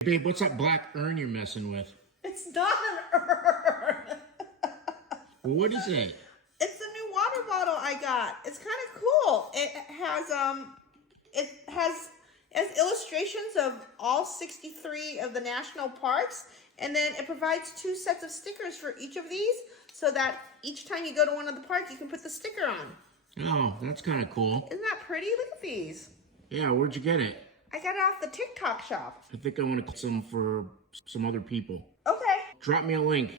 Babe, what's that black urn you're messing with? It's not an urn. What is it? It's a new water bottle I got. It's kind of cool. It has illustrations of all 63 of the national parks, and then it provides 2 sets of stickers for each of these, so that each time you go to one of the parks, you can put the sticker on. Oh, that's kind of cool. Isn't that pretty? Look at these. Yeah, where'd you get it? I got it off the TikTok shop. I think I want to get some for some other people. Okay. Drop me a link.